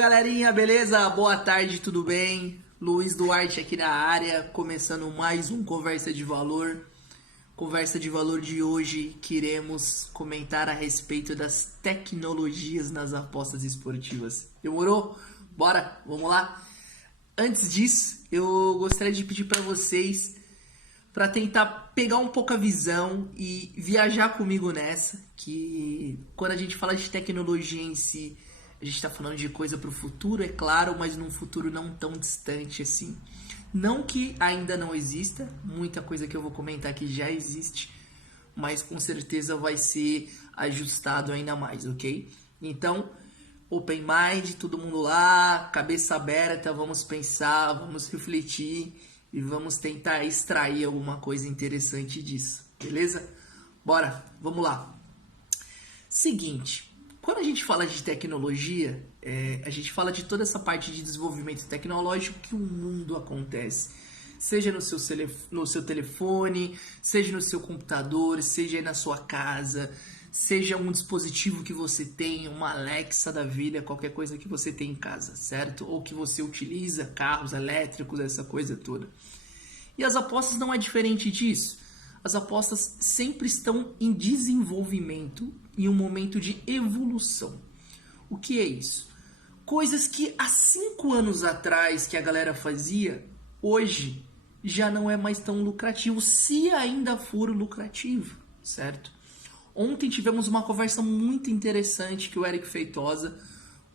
galerinha, beleza? Boa tarde, tudo bem? Luiz Duarte aqui na área, começando mais um Conversa de Valor. Conversa de Valor de hoje, que iremos comentar a respeito das tecnologias nas apostas esportivas. Demorou? Bora, vamos lá? Antes disso, eu gostaria de pedir para vocês para tentar pegar um pouco a visão e viajar comigo nessa, que quando a gente fala de tecnologia em si, a gente está falando de coisa para o futuro, é claro, mas num futuro não tão distante assim. Não que ainda não exista, muita coisa que eu vou comentar aqui já existe, mas com certeza vai ser ajustado ainda mais, ok? Então, open mind, todo mundo lá, cabeça aberta, vamos pensar, vamos refletir e vamos tentar extrair alguma coisa interessante disso, beleza? Bora, vamos lá. Seguinte. Quando a gente fala de tecnologia, a gente fala de toda essa parte de desenvolvimento tecnológico que o mundo acontece. Seja no seu telefone, seja no seu computador, seja aí na sua casa, seja um dispositivo que você tem, uma Alexa da vida, qualquer coisa que você tem em casa, certo? Ou que você utiliza, carros elétricos, essa coisa toda. E as apostas não é diferente disso. As apostas sempre estão em desenvolvimento, em um momento de evolução. O que é isso? Coisas que há 5 anos atrás que a galera fazia, hoje já não é mais tão lucrativo, se ainda for lucrativo, certo? Ontem tivemos uma conversa muito interessante que o Eric Feitosa,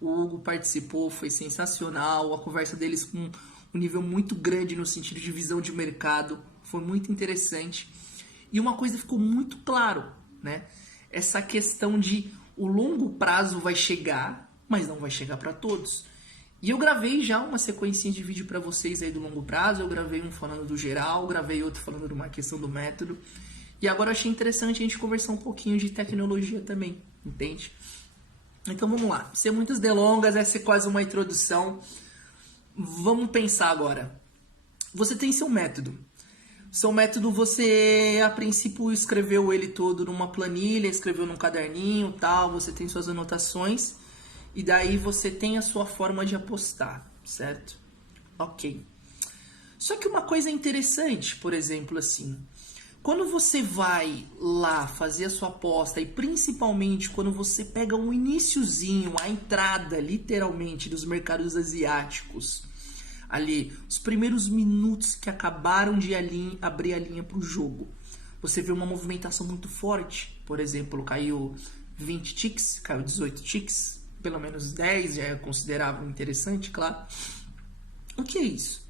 o Hugo participou, foi sensacional, a conversa deles com um nível muito grande no sentido de visão de mercado, foi muito interessante. E uma coisa ficou muito claro, né? Essa questão de o longo prazo vai chegar, mas não vai chegar para todos. E eu gravei já uma sequência de vídeo para vocês aí do longo prazo. Eu gravei um falando do geral, gravei outro falando de uma questão do método. E agora eu achei interessante a gente conversar um pouquinho de tecnologia também, entende? Então vamos lá. Sem muitas delongas, essa é quase uma introdução. Vamos pensar agora. Você tem seu método. Seu método, você a princípio escreveu ele todo numa planilha, escreveu num caderninho, tal, você tem suas anotações e daí você tem a sua forma de apostar, certo? Ok. Só que uma coisa interessante, por exemplo, assim, quando você vai lá fazer a sua aposta e principalmente quando você pega um iniciozinho, a entrada, literalmente, dos mercados asiáticos, ali, os primeiros minutos que acabaram de abrir a linha para o jogo, você vê uma movimentação muito forte. Por exemplo, caiu 20 ticks, caiu 18 ticks, pelo menos 10, já é considerável interessante, claro. O que é isso?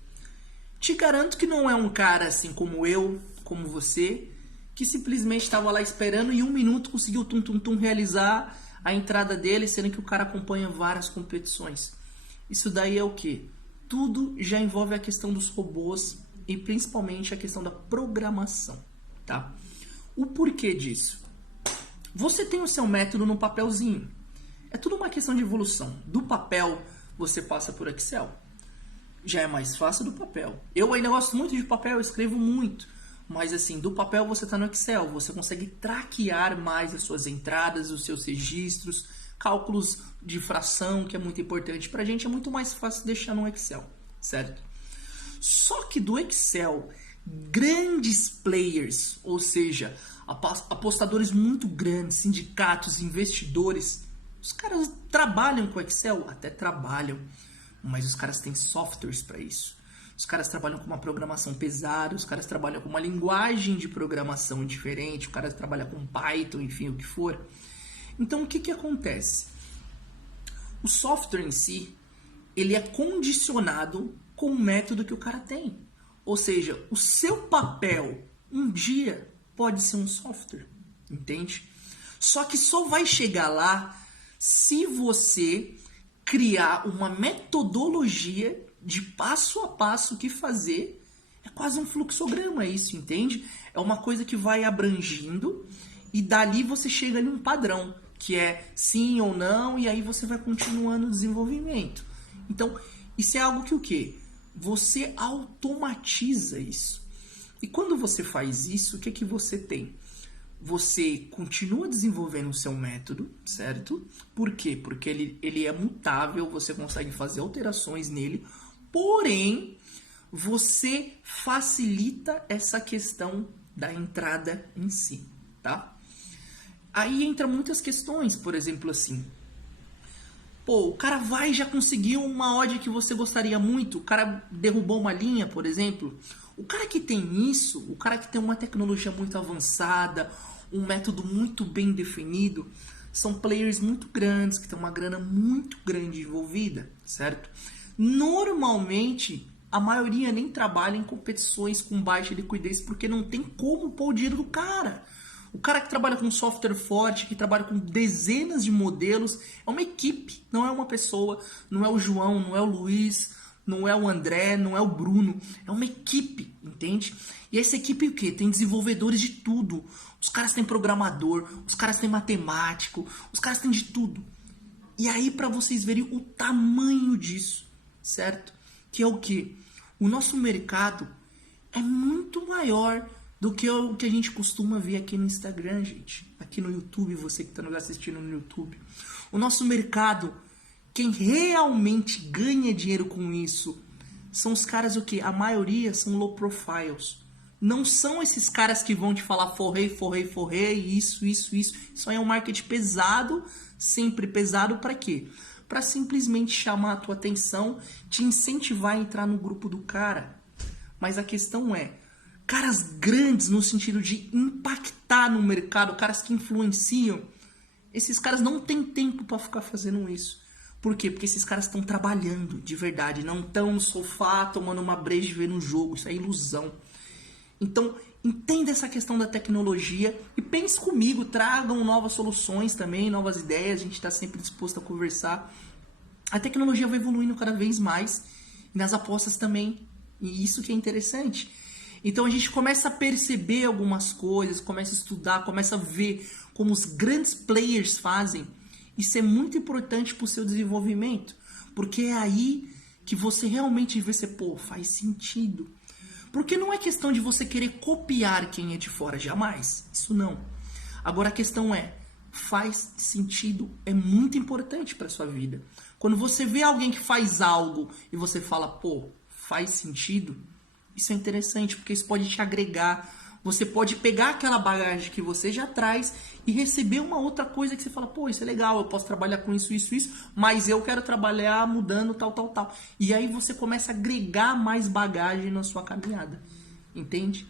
Te garanto que não é um cara assim como eu, como você, que simplesmente estava lá esperando e em 1 minuto conseguiu realizar a entrada dele, sendo que o cara acompanha várias competições. Isso daí é o quê? Tudo já envolve a questão dos robôs e principalmente a questão da programação, tá? O porquê disso? Você tem o seu método no papelzinho. É tudo uma questão de evolução. Do papel, você passa por Excel. Já é mais fácil do papel. Eu ainda gosto muito de papel, eu escrevo muito. Mas assim, do papel você está no Excel. Você consegue traquear mais as suas entradas, os seus registros, cálculos de fração, que é muito importante pra gente, é muito mais fácil deixar no Excel, certo? Só que do Excel, grandes players, ou seja, apostadores muito grandes, sindicatos, investidores, os caras trabalham com Excel? Até trabalham, mas os caras têm softwares para isso. Os caras trabalham com uma programação pesada, os caras trabalham com uma linguagem de programação diferente, os caras trabalham com Python, enfim, o que for. Então, o que acontece? O software em si, ele é condicionado com o método que o cara tem. Ou seja, o seu papel, um dia, pode ser um software, entende? Só que só vai chegar lá se você criar uma metodologia de passo a passo o que fazer. É quase um fluxograma isso, entende? É uma coisa que vai abrangindo e dali você chega em um padrão, que é sim ou não, e aí você vai continuando o desenvolvimento. Então, isso é algo que o quê? Você automatiza isso. E quando você faz isso, o que você tem? você continua desenvolvendo o seu método, certo? Por quê? Porque ele é mutável, você consegue fazer alterações nele, porém, você facilita essa questão da entrada em si, tá? Aí entra muitas questões, por exemplo, assim, pô, o cara vai e já conseguiu uma odd que você gostaria muito, o cara derrubou uma linha, por exemplo. O cara que tem isso, o cara que tem uma tecnologia muito avançada, um método muito bem definido, são players muito grandes, que têm uma grana muito grande envolvida, certo? Normalmente, a maioria nem trabalha em competições com baixa liquidez, porque não tem como pôr o dinheiro do cara. O cara que trabalha com software forte, que trabalha com dezenas de modelos, é uma equipe, não é uma pessoa, não é o João, não é o Luiz, não é o André, não é o Bruno, é uma equipe, entende? E essa equipe o quê? Tem desenvolvedores de tudo. Os caras têm programador, os caras têm matemático, os caras têm de tudo. E aí para vocês verem o tamanho disso, certo? Que é o quê? O nosso mercado é muito maior do que o que a gente costuma ver aqui no Instagram, gente. Aqui no YouTube, você que está nos assistindo no YouTube. O nosso mercado, quem realmente ganha dinheiro com isso, são os caras o quê? A maioria são low profiles. Não são esses caras que vão te falar forrei, isso. Isso aí é um marketing pesado, sempre pesado para quê? Para simplesmente chamar a tua atenção, te incentivar a entrar no grupo do cara. Mas a questão é, caras grandes no sentido de impactar no mercado, caras que influenciam, esses caras não têm tempo para ficar fazendo isso. Por quê? Porque esses caras estão trabalhando de verdade, não estão no sofá tomando uma breja e vendo o jogo, isso é ilusão. Então, entenda essa questão da tecnologia e pense comigo, tragam novas soluções também, novas ideias, a gente está sempre disposto a conversar. A tecnologia vai evoluindo cada vez mais, e nas apostas também, e isso que é interessante. Então a gente começa a perceber algumas coisas, começa a estudar, começa a ver como os grandes players fazem. Isso é muito importante para o seu desenvolvimento, porque é aí que você realmente vê se, pô, faz sentido. Porque não é questão de você querer copiar quem é de fora, jamais. Isso não. Agora a questão é, faz sentido, é muito importante para sua vida. Quando você vê alguém que faz algo e você fala, pô, faz sentido, isso é interessante, porque isso pode te agregar. Você pode pegar aquela bagagem que você já traz e receber uma outra coisa que você fala, pô, isso é legal, eu posso trabalhar com isso, mas eu quero trabalhar mudando tal. E aí você começa a agregar mais bagagem na sua caminhada, entende?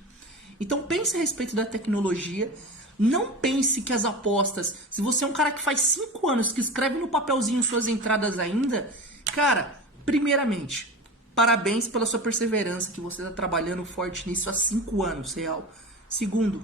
Então pense a respeito da tecnologia, não pense que as apostas, se você é um cara que faz 5 anos, que escreve no papelzinho suas entradas ainda, cara, primeiramente, parabéns pela sua perseverança, que você está trabalhando forte nisso há 5 anos, real. Segundo,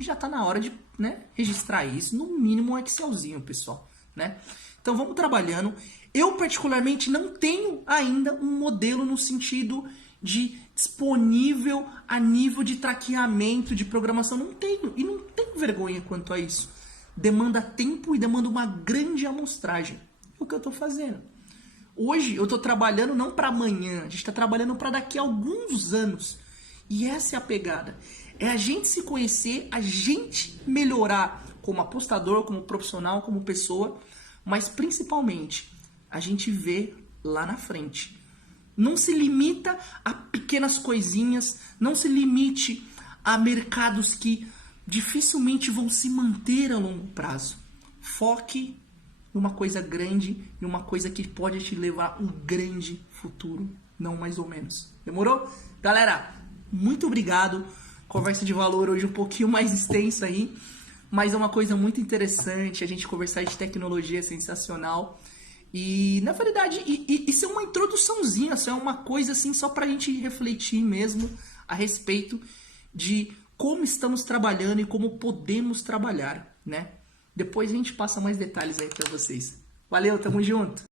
já está na hora de, né, registrar isso, no mínimo um Excelzinho, pessoal, né? Então vamos trabalhando. Eu particularmente não tenho ainda um modelo no sentido de disponível a nível de traqueamento, de programação. Não tenho, e não tenho vergonha quanto a isso. Demanda tempo e demanda uma grande amostragem. É o que eu estou fazendo. Hoje eu estou trabalhando não para amanhã, a gente está trabalhando para daqui a alguns anos. E essa é a pegada. É a gente se conhecer, a gente melhorar como apostador, como profissional, como pessoa, mas principalmente a gente vê lá na frente. Não se limita a pequenas coisinhas, não se limite a mercados que dificilmente vão se manter a longo prazo. Foque numa coisa grande e uma coisa que pode te levar a um grande futuro, não mais ou menos. Demorou? Galera, muito obrigado. Conversa de valor hoje um pouquinho mais extensa aí, mas é uma coisa muito interessante, a gente conversar de tecnologia é sensacional. E, na verdade, isso é uma introduçãozinha, isso é uma coisa assim só pra gente refletir mesmo a respeito de como estamos trabalhando e como podemos trabalhar, né? Depois a gente passa mais detalhes aí pra vocês. Valeu, tamo junto!